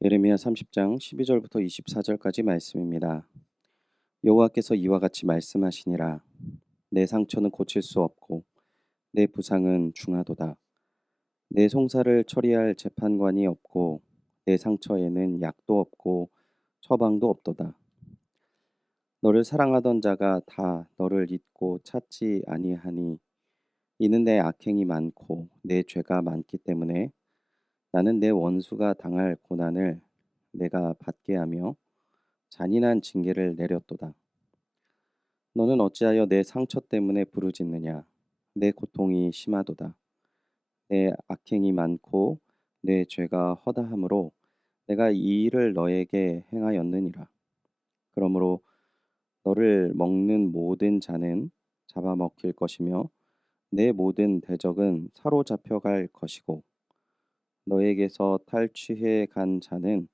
예레미야 30장 12절부터 24절까지 말씀입니다. 여호와께서 이와 같이 말씀하시니라. 내 상처는 고칠 수 없고 내 부상은 중하도다. 내 송사를 처리할 재판관이 없고 내 상처에는 약도 없고 처방도 없도다. 너를 사랑하던 자가 다 너를 잊고 찾지 아니하니 이는 내 악행이 많고 내 죄가 많기 때문에 나는 내 원수가 당할 고난을 내가 받게 하며 잔인한 징계를 내렸도다. 너는 어찌하여 내 상처 때문에 부르짖느냐? 내 고통이 심하도다. 내 악행이 많고 내 죄가 허다함으로 내가 이 일을 너에게 행하였느니라. 그러므로 너를 먹는 모든 자는 잡아먹힐 것이며 내 모든 대적은 사로잡혀갈 것이고 너에게서 탈취해 간 자는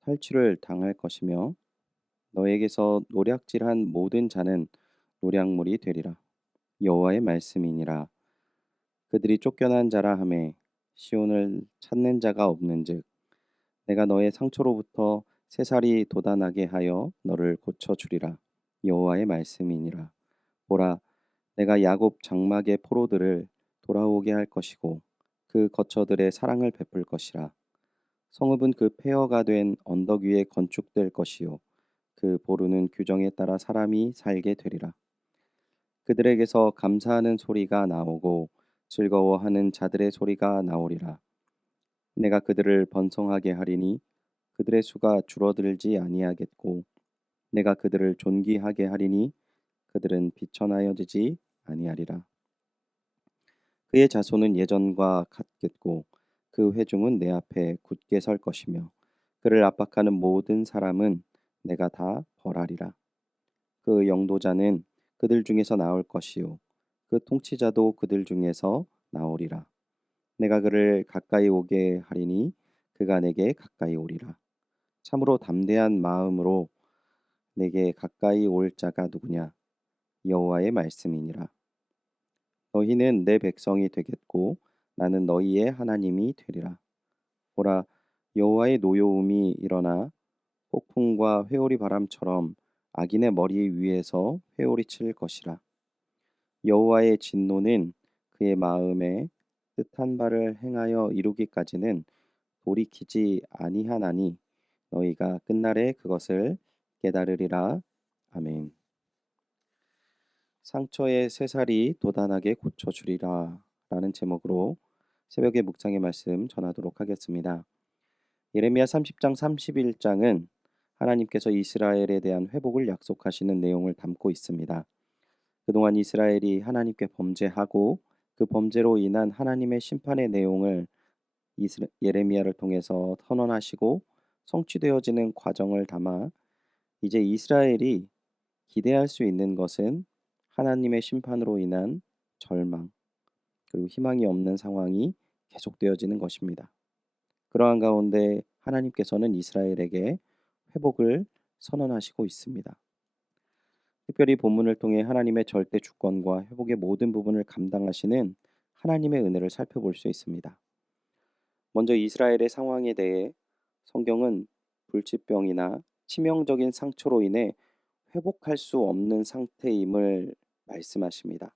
탈취를 당할 것이며 너에게서 노략질한 모든 자는 노략물이 되리라. 여호와의 말씀이니라. 그들이 쫓겨난 자라 하매 시온을 찾는 자가 없는즉 내가 너의 상처로부터 새살이 돋아나게 하여 너를 고쳐 주리라. 여호와의 말씀이니라. 보라, 내가 야곱 장막의 포로들을 돌아오게 할 것이고 그 거처들의 사랑을 베풀 것이라. 성읍은 그 폐허가 된 언덕 위에 건축될 것이요 그 보루는 규정에 따라 사람이 살게 되리라. 그들에게서 감사하는 소리가 나오고 즐거워하는 자들의 소리가 나오리라. 내가 그들을 번성하게 하리니 그들의 수가 줄어들지 아니하겠고 내가 그들을 존귀하게 하리니 그들은 비천하여지지 아니하리라. 그의 자손은 예전과 같겠고 그 회중은 내 앞에 굳게 설 것이며 그를 압박하는 모든 사람은 내가 다 벌하리라. 그 영도자는 그들 중에서 나올 것이요 그 통치자도 그들 중에서 나오리라. 내가 그를 가까이 오게 하리니 그가 내게 가까이 오리라. 참으로 담대한 마음으로 내게 가까이 올 자가 누구냐? 여호와의 말씀이니라. 너희는 내 백성이 되겠고 나는 너희의 하나님이 되리라. 보라, 여호와의 노여움이 일어나 폭풍과 회오리 바람처럼 악인의 머리 위에서 회오리 칠 것이라. 여호와의 진노는 그의 마음에 뜻한 바를 행하여 이루기까지는 돌이키지 아니하나니 너희가 끝날에 그것을 깨달으리라. 아멘. 상처의 새살이 도단하게 고쳐주리라 라는 제목으로 새벽의 묵상의 말씀 전하도록 하겠습니다. 예레미야 30장 31장은 하나님께서 이스라엘에 대한 회복을 약속하시는 내용을 담고 있습니다. 그동안 이스라엘이 하나님께 범죄하고 그 범죄로 인한 하나님의 심판의 내용을 예레미야를 통해서 선언하시고 성취되어지는 과정을 담아 이제 이스라엘이 기대할 수 있는 것은 하나님의 심판으로 인한 절망 그리고 희망이 없는 상황이 계속되어지는 것입니다. 그러한 가운데 하나님께서는 이스라엘에게 회복을 선언하시고 있습니다. 특별히 본문을 통해 하나님의 절대 주권과 회복의 모든 부분을 감당하시는 하나님의 은혜를 살펴볼 수 있습니다. 먼저 이스라엘의 상황에 대해 성경은 불치병이나 치명적인 상처로 인해 회복할 수 없는 상태임을 말씀하십니다.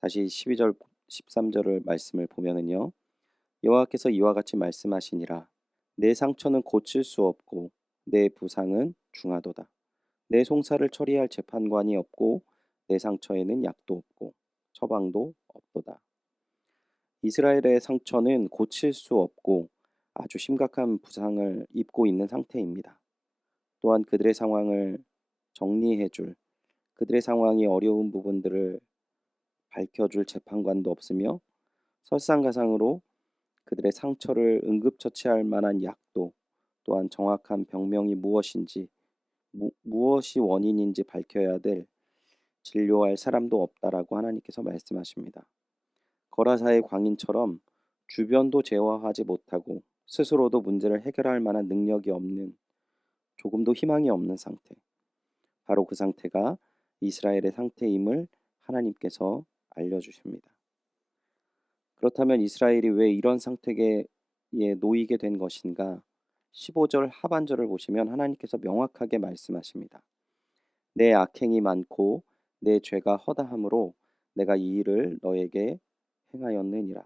다시 12절 13절을 말씀을 보면은요. 여호와께서 이와 같이 말씀하시니라. 내 상처는 고칠 수 없고 내 부상은 중하도다. 내 송사를 처리할 재판관이 없고 내 상처에는 약도 없고 처방도 없도다. 이스라엘의 상처는 고칠 수 없고 아주 심각한 부상을 입고 있는 상태입니다. 또한 그들의 상황을 정리해줄 그들의 상황이 어려운 부분들을 밝혀줄 재판관도 없으며 설상가상으로 그들의 상처를 응급처치할 만한 약도 또한 정확한 병명이 무엇인지 무엇이 원인인지 밝혀야 될 진료할 사람도 없다라고 하나님께서 말씀하십니다. 거라사의 광인처럼 주변도 제어하지 못하고 스스로도 문제를 해결할 만한 능력이 없는 조금도 희망이 없는 상태. 바로 그 상태가 이스라엘의 상태임을 하나님께서 알려주십니다. 그렇다면 이스라엘이 왜 이런 상태에 놓이게 된 것인가? 15절 하반절을 보시면 하나님께서 명확하게 말씀하십니다. 내 악행이 많고 내 죄가 허다함으로 내가 이 일을 너에게 행하였느니라.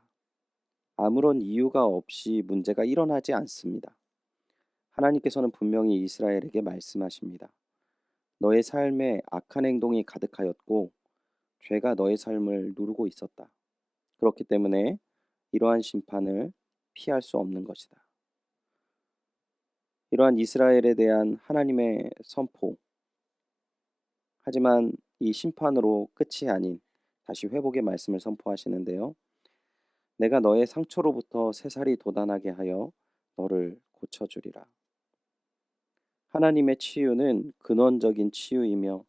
아무런 이유가 없이 문제가 일어나지 않습니다. 하나님께서는 분명히 이스라엘에게 말씀하십니다. 너의 삶에 악한 행동이 가득하였고 죄가 너의 삶을 누르고 있었다. 그렇기 때문에 이러한 심판을 피할 수 없는 것이다. 이러한 이스라엘에 대한 하나님의 선포, 하지만 이 심판으로 끝이 아닌 다시 회복의 말씀을 선포하시는데요. 내가 너의 상처로부터 새살이 돋아나게 하여 너를 고쳐주리라. 하나님의 치유는 근원적인 치유이며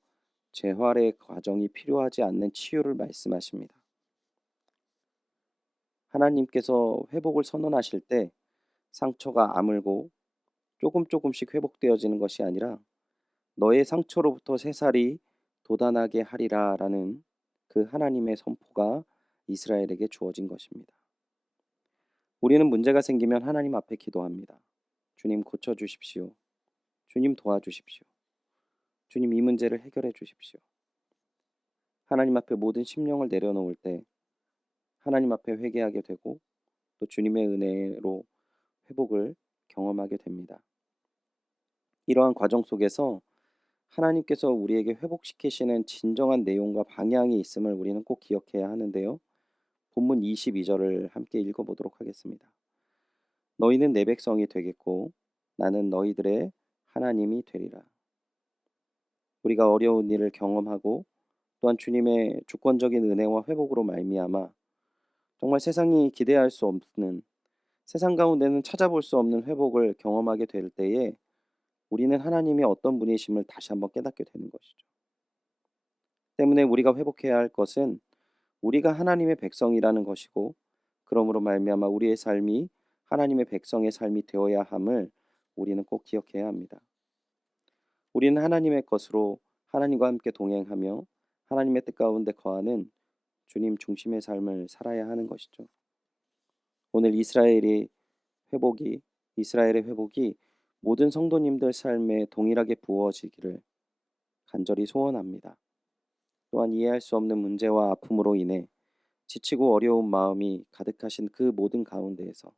재활의 과정이 필요하지 않는 치유를 말씀하십니다. 하나님께서 회복을 선언하실 때 상처가 아물고 조금씩 회복되어지는 것이 아니라 너의 상처로부터 새살이 돋아나게 하리라라는 그 하나님의 선포가 이스라엘에게 주어진 것입니다. 우리는 문제가 생기면 하나님 앞에 기도합니다. 주님 고쳐주십시오. 주님 도와주십시오. 주님 이 문제를 해결해 주십시오. 하나님 앞에 모든 심령을 내려놓을 때 하나님 앞에 회개하게 되고 또 주님의 은혜로 회복을 경험하게 됩니다. 이러한 과정 속에서 하나님께서 우리에게 회복시키시는 진정한 내용과 방향이 있음을 우리는 꼭 기억해야 하는데요. 본문 22절을 함께 읽어보도록 하겠습니다. 너희는 내 백성이 되겠고 나는 너희들의 하나님이 되리라. 우리가 어려운 일을 경험하고 또한 주님의 주권적인 은혜와 회복으로 말미암아 정말 세상이 기대할 수 없는, 세상 가운데는 찾아볼 수 없는 회복을 경험하게 될 때에 우리는 하나님이 어떤 분이심을 다시 한번 깨닫게 되는 것이죠. 때문에 우리가 회복해야 할 것은 우리가 하나님의 백성이라는 것이고 그러므로 말미암아 우리의 삶이 하나님의 백성의 삶이 되어야 함을 우리는 꼭 기억해야 합니다. 우리는 하나님의 것으로 하나님과 함께 동행하며 하나님의 뜻 가운데 거하는 주님 중심의 삶을 살아야 하는 것이죠. 오늘 이스라엘의 회복이 모든 성도님들 삶에 동일하게 부어지기를 간절히 소원합니다. 또한 이해할 수 없는 문제와 아픔으로 인해 지치고 어려운 마음이 가득하신 그 모든 가운데에서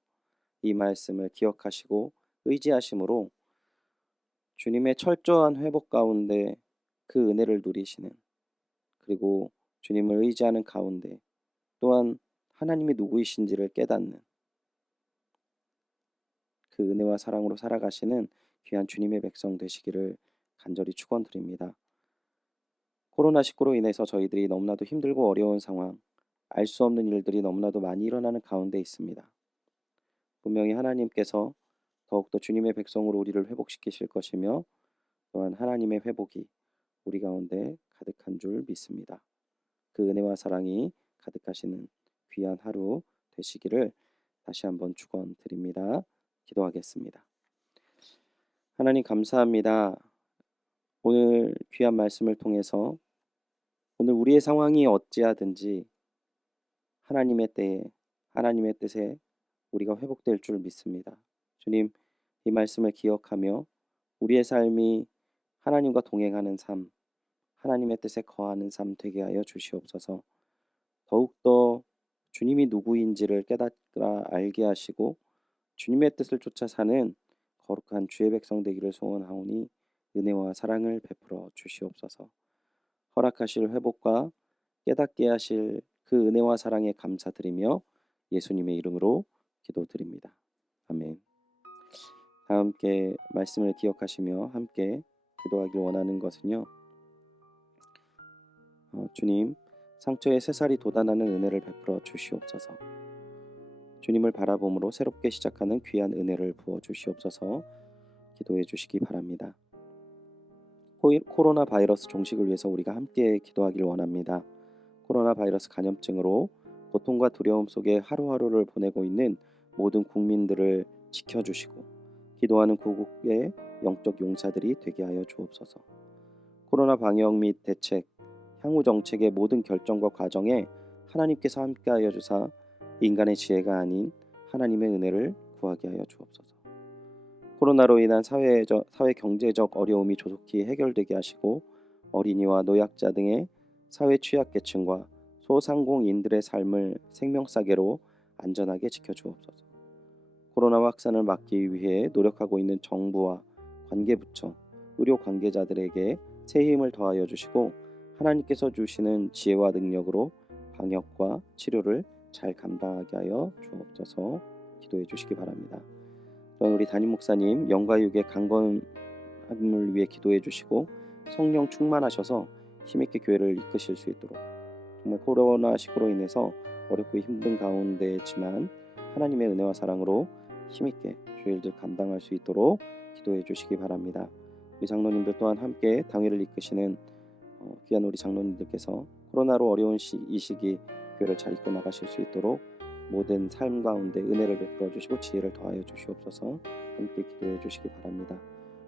이 말씀을 기억하시고 의지하심으로 주님의 철저한 회복 가운데 그 은혜를 누리시는, 그리고 주님을 의지하는 가운데 또한 하나님이 누구이신지를 깨닫는 그 은혜와 사랑으로 살아가시는 귀한 주님의 백성 되시기를 간절히 축원드립니다. 코로나19로 인해서 저희들이 너무나도 힘들고 어려운 상황, 알 수 없는 일들이 너무나도 많이 일어나는 가운데 있습니다. 분명히 하나님께서 더욱더 주님의 백성으로 우리를 회복시키실 것이며 또한 하나님의 회복이 우리 가운데 가득한 줄 믿습니다. 그 은혜와 사랑이 가득하시는 귀한 하루 되시기를 다시 한번 축원드립니다. 기도하겠습니다. 하나님 감사합니다. 오늘 귀한 말씀을 통해서 오늘 우리의 상황이 어찌하든지 하나님의 때에 하나님의 뜻에 우리가 회복될 줄 믿습니다. 주님, 이 말씀을 기억하며 우리의 삶이 하나님과 동행하는 삶, 하나님의 뜻에 거하는 삶 되게 하여 주시옵소서. 더욱더 주님이 누구인지를 깨닫라 알게 하시고 주님의 뜻을 쫓아 사는 거룩한 주의 백성 되기를 소원하오니 은혜와 사랑을 베풀어 주시옵소서. 허락하실 회복과 깨닫게 하실 그 은혜와 사랑에 감사드리며 예수님의 이름으로 기도드립니다. 아멘. 다 함께 말씀을 기억하시며 함께 기도하길 원하는 것은요. 주님, 상처에 새살이 돋아나는 은혜를 베풀어 주시옵소서. 주님을 바라봄으로 새롭게 시작하는 귀한 은혜를 부어 주시옵소서. 기도해 주시기 바랍니다. 코로나 바이러스 종식을 위해서 우리가 함께 기도하길 원합니다. 코로나 바이러스 감염증으로 고통과 두려움 속에 하루하루를 보내고 있는 모든 국민들을 지켜주시고 기도하는 구국의 영적 용사들이 되게 하여 주옵소서. 코로나 방역 및 대책, 향후 정책의 모든 결정과 과정에 하나님께서 함께하여 주사 인간의 지혜가 아닌 하나님의 은혜를 구하게 하여 주옵소서. 코로나로 인한 사회 경제적 어려움이 조속히 해결되게 하시고 어린이와 노약자 등의 사회 취약계층과 소상공인들의 삶을 생명사계로 안전하게 지켜주옵소서. 코로나 확산을 막기 위해 노력하고 있는 정부와 관계부처, 의료 관계자들에게 새 힘을 더하여 주시고 하나님께서 주시는 지혜와 능력으로 방역과 치료를 잘 감당하게 하여 주옵소서. 기도해 주시기 바랍니다. 또한 우리 담임 목사님 영과 육의 강건함을 위해 기도해 주시고 성령 충만하셔서 힘있게 교회를 이끄실 수 있도록, 정말 코로나19로 인해서 어렵고 힘든 가운데지만 하나님의 은혜와 사랑으로 힘있게 주의 일들 감당할 수 있도록 기도해 주시기 바랍니다. 우리 장로님들 또한 함께 당회를 이끄시는 귀한 우리 장로님들께서 코로나로 어려운 이 시기 교회를 잘 이끌어 나가실 수 있도록 모든 삶 가운데 은혜를 베풀어 주시고 지혜를 더하여 주시옵소서. 함께 기도해 주시기 바랍니다.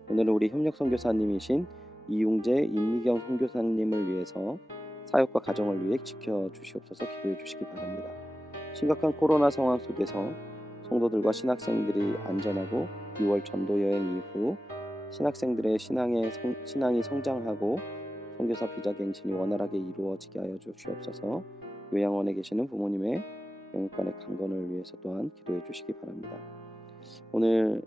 오늘은 우리 협력 선교사님이신 이웅재 임미경 선교사님을 위해서 사역과 가정을 위해 지켜 주시옵소서. 기도해 주시기 바랍니다. 심각한 코로나 상황 속에서 성도들과 신학생들이 안전하고 6월 전도 여행 이후 신학생들의 신앙이 성장하고 선교사 비자갱신이 원활하게 이루어지게 하여 주시옵소서. 요양원에 계시는 부모님의 영육간의 강건을 위해서 또한 기도해 주시기 바랍니다. 오늘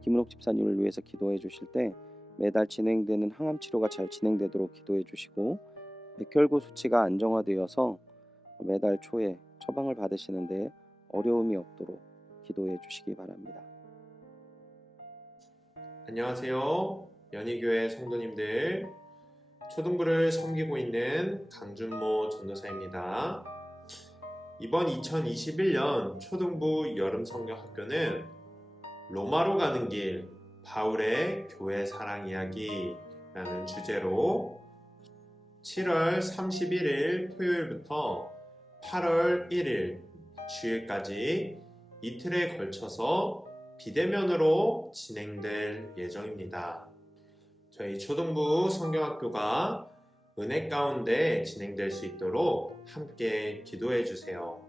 김은옥 집사님을 위해서 기도해 주실 때 매달 진행되는 항암 치료가 잘 진행되도록 기도해 주시고 백혈구 수치가 안정화되어서 매달 초에 처방을 받으시는데 어려움이 없도록 기도해 주시기 바랍니다. 안녕하세요. 연희교회 성도님들, 초등부를 섬기고 있는 강준모 전도사입니다. 이번 2021년 초등부 여름성경학교는 로마로 가는 길, 바울의 교회 사랑 이야기라는 주제로 7월 31일 토요일부터 8월 1일 주일까지 이틀에 걸쳐서 비대면으로 진행될 예정입니다. 저희 초등부 성경학교가 은혜 가운데 진행될 수 있도록 함께 기도해 주세요.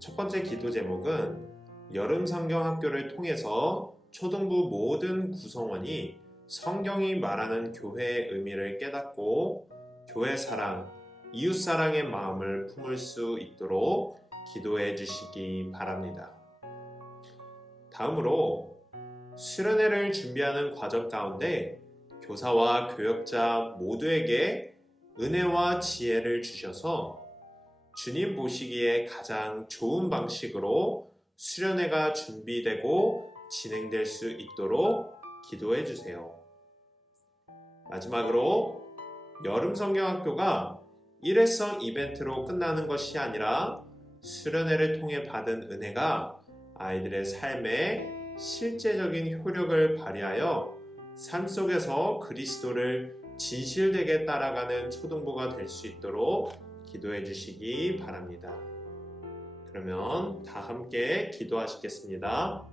첫 번째 기도 제목은 여름 성경학교를 통해서 초등부 모든 구성원이 성경이 말하는 교회의 의미를 깨닫고 교회 사랑, 이웃 사랑의 마음을 품을 수 있도록 기도해 주시기 바랍니다. 다음으로 수련회를 준비하는 과정 가운데 교사와 교역자 모두에게 은혜와 지혜를 주셔서 주님 보시기에 가장 좋은 방식으로 수련회가 준비되고 진행될 수 있도록 기도해 주세요. 마지막으로 여름 성경학교가 일회성 이벤트로 끝나는 것이 아니라 수련회를 통해 받은 은혜가 아이들의 삶에 실제적인 효력을 발휘하여 삶 속에서 그리스도를 진실되게 따라가는 초등부가 될 수 있도록 기도해 주시기 바랍니다. 그러면 다 함께 기도하시겠습니다.